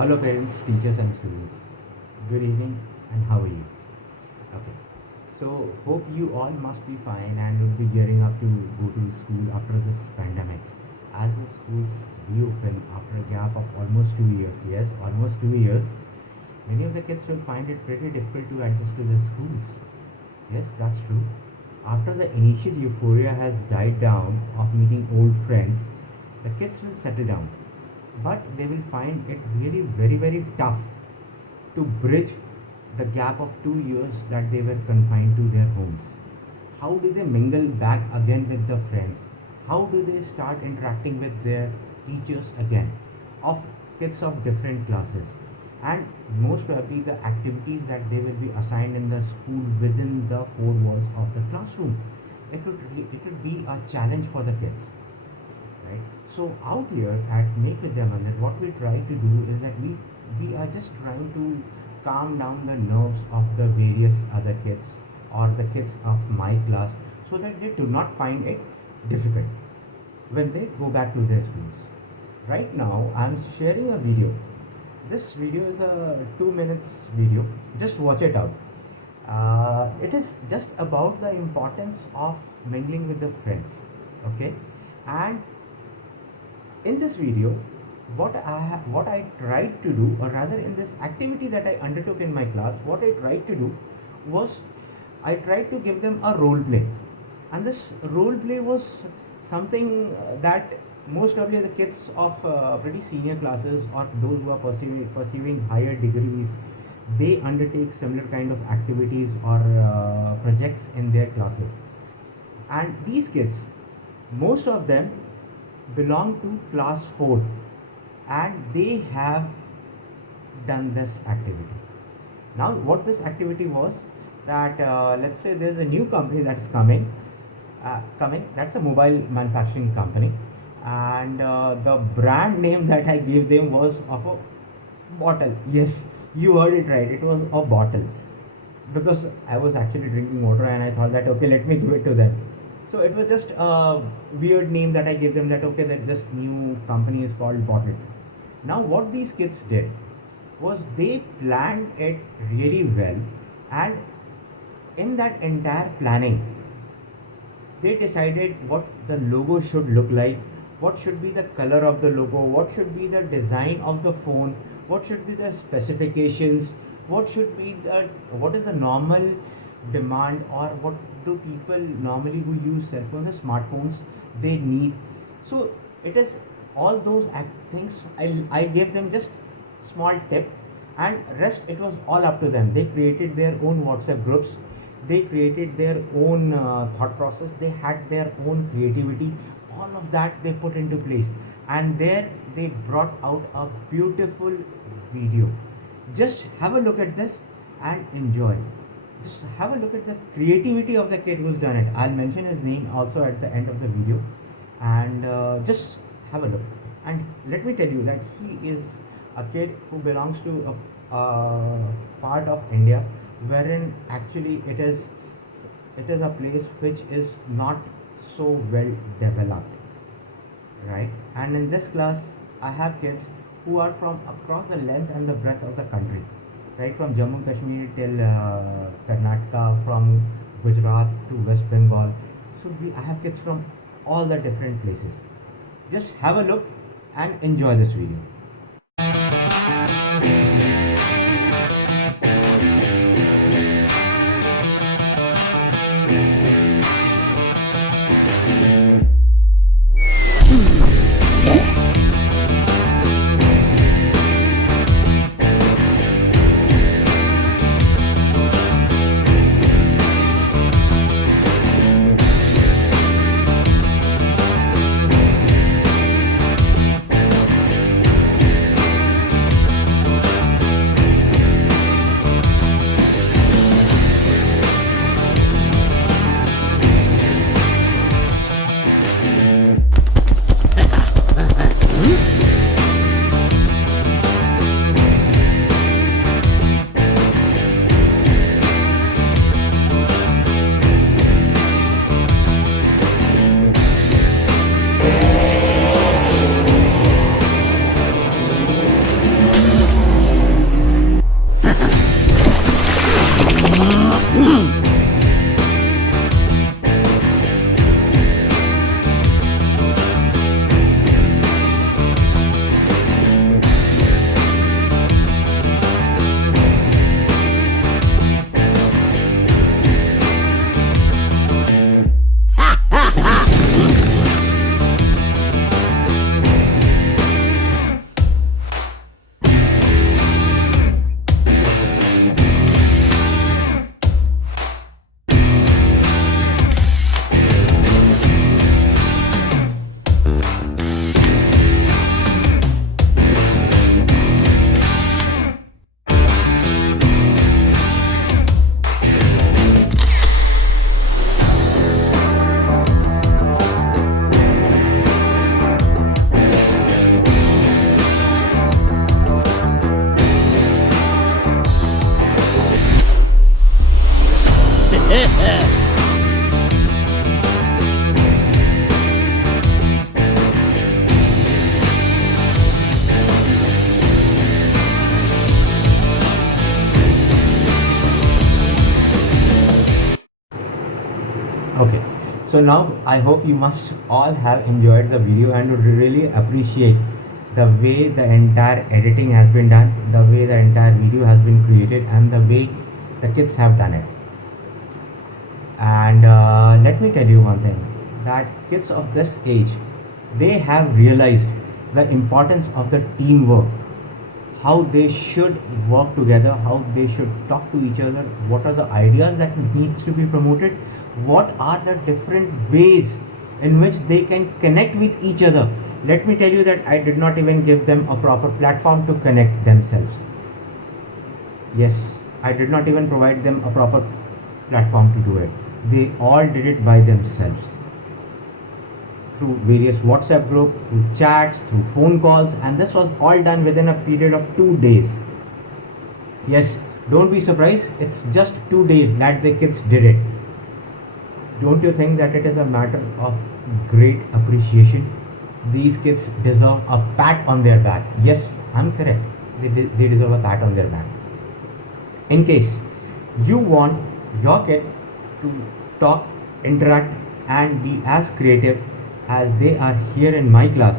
Hello parents, teachers and students. Good evening and how are you? Okay. So hope you all must be fine and will be gearing up to go to school after this pandemic. As the schools reopen after a gap of almost 2 years, yes, almost 2 years, many of the kids will find it pretty difficult to adjust to the schools. Yes, that's true. After the initial euphoria has died down of meeting old friends, the kids will settle down, but they will find it really very tough to bridge the gap of 2 years that they were confined to their homes. How do they mingle back again with the friends? How do they start interacting with their teachers again, of kids of different classes? And most probably the activities that they will be assigned in the school within the four walls of the classroom. It would be a challenge for the kids, right? So out here at Make Vidya Mandir, what we try to do is that we are just trying to calm down the nerves of the various other kids or the kids of my class, so that they do not find it difficult when they go back to their schools. Right now I'm sharing a video. This video is a 2 minutes video. Just watch it out. It is just about the importance of mingling with the friends. Okay, and in this video, what I tried to do, or rather in this activity that I undertook in my class, what I tried to do was I tried to give them a role play, and this role play was something that most probably the kids of pretty senior classes or those who are pursuing higher degrees, they undertake similar kind of activities or projects in their classes. And these kids, most of them belong to class 4th, and they have done this activity. Now what this activity was, that let's say there's a new company that's coming, that's a mobile manufacturing company, and the brand name that I gave them was of a bottle. Yes, you heard it right, it was a bottle, because I was actually drinking water and I thought that okay, let me give it to them. So it was just a weird name that I gave them, that okay, that this new company is called Bottle. Now what these kids did was they planned it really well, and in that entire planning they decided what the logo should look like, what should be the color of the logo, what should be the design of the phone, what should be the specifications, what is the normal demand, or what do people normally who use cell phones or smartphones they need. So it is all those things. I gave them just small tip, and rest it was all up to them. They created their own WhatsApp groups, they created their own thought process, they had their own creativity, all of that they put into place, and there they brought out a beautiful video. Just have a look at this and enjoy. Just have a look at the creativity of the kid who's done it. I'll mention his name also at the end of the video, and just have a look. And let me tell you that he is a kid who belongs to a part of India wherein actually it is a place which is not so well developed, right? And in this class I have kids who are from across the length and the breadth of the country, right from Jammu Kashmir till Karnataka, from Gujarat to West Bengal. So I have kids from all the different places. Just have a look and enjoy this video. So now I hope you must all have enjoyed the video and would really appreciate the way the entire editing has been done, the way the entire video has been created, and the way the kids have done it. And let me tell you one thing, that kids of this age, they have realized the importance of the teamwork, how they should work together, how they should talk to each other, what are the ideas that needs to be promoted, what are the different ways in which they can connect with each other. Let me tell you that I did not even give them a proper platform to connect themselves. Yes, I did not even provide them a proper platform to do it. They all did it by themselves, through various WhatsApp group, through chats, through phone calls, and this was all done within a period of 2 days. Yes, don't be surprised, it's just 2 days that the kids did it. Don't you think that it is a matter of great appreciation? These kids deserve a pat on their back. Yes, I'm correct. They deserve a pat on their back. In case you want your kid to talk, interact, and be as creative as they are here in my class,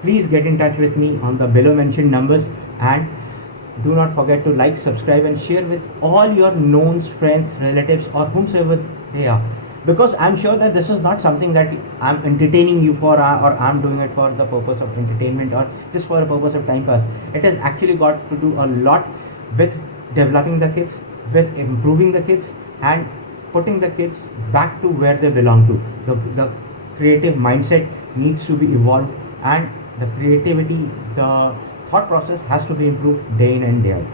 please get in touch with me on the below mentioned numbers, and do not forget to like, subscribe, and share with all your knowns, friends, relatives, or whomsoever they are. Because I'm sure that this is not something that I'm entertaining you for, or I'm doing it for the purpose of entertainment or just for the purpose of time pass. It has actually got to do a lot with developing the kids, with improving the kids, and putting the kids back to where they belong to. The creative mindset needs to be evolved, and the creativity, the thought process has to be improved day in and day out.